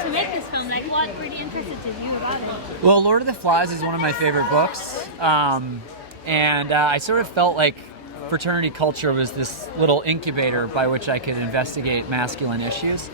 to make this film? Like, what really interested you about it? Well, Lord of the Flies is one of my favorite books, and I sort of felt like fraternity culture was this little incubator by which I could investigate masculine issues.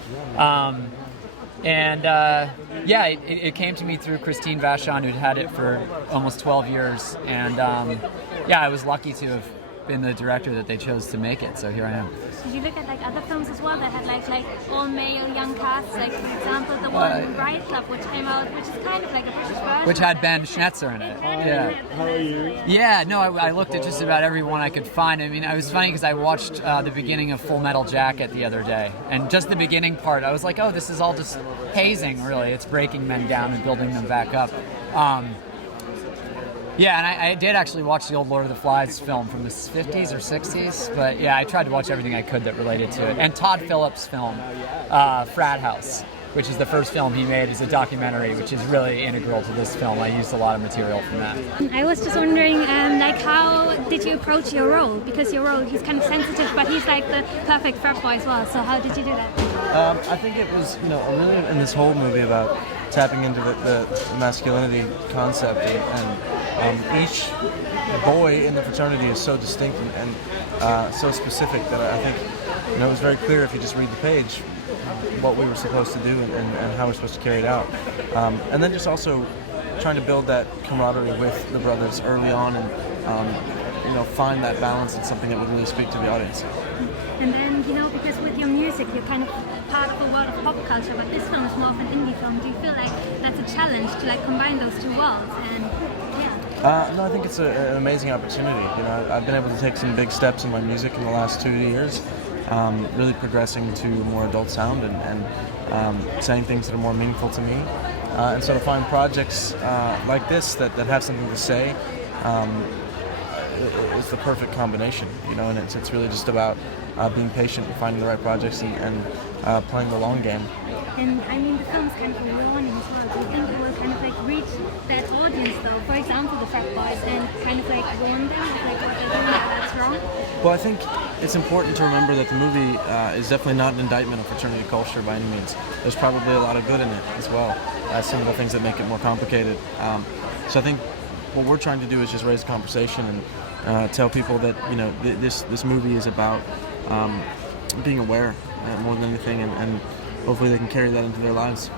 It came to me through Christine Vachon, who'd had it for almost 12 years, and I was lucky to have been the director that they chose to make it, so here I am. Did you look at like other films as well that had like all male young casts, like for example the one Riot Club, which came out, which is kind of like a British version, which had Ben Schnetzer in it. Yeah. How are you? Yeah, no, I looked at just about every one I could find. I mean, it was funny because I watched the beginning of Full Metal Jacket the other day, and just the beginning part, I was like, oh, this is all just hazing, really. It's breaking men down and building them back up. And I did actually watch the old Lord of the Flies film from the 50s or 60s, but yeah, I tried to watch everything I could that related to it. And Todd Phillips' film, Frat House, which is the first film he made as a documentary, which is really integral to this film. I used a lot of material from that. I was just wondering, how did you approach your role? Because your role, he's kind of sensitive, but he's like the perfect frat boy as well. So how did you do that? I think it was, really in this whole movie about tapping into the masculinity concept, and each boy in the fraternity is so distinct and so specific that I think it was very clear if you just read the page what we were supposed to do and how we're supposed to carry it out. And then just also trying to build that camaraderie with the brothers early on and find that balance in something that would really speak to the audience. And then, because with your music, you're kind of part of a world of pop culture, but this film is more of an indie film. Do you feel like that's a challenge to combine those two worlds? And no, I think it's an amazing opportunity. I've been able to take some big steps in my music in the last 2 years, really progressing to a more adult sound and saying things that are more meaningful to me. And so to find projects like this that have something to say is the perfect combination. And it's really just about being patient and finding the right projects and playing the long game. And I mean, the film's kind of a warning as well. Do you think it will kind of reach that audience though? For example, the frat boys, and kind of warn them what they're doing that's wrong? Well, I think it's important to remember that the movie is definitely not an indictment of fraternity culture by any means. There's probably a lot of good in it as well as some of the things that make it more complicated. So I think what we're trying to do is just raise the conversation and tell people that this movie is about being aware more than anything, and hopefully they can carry that into their lives.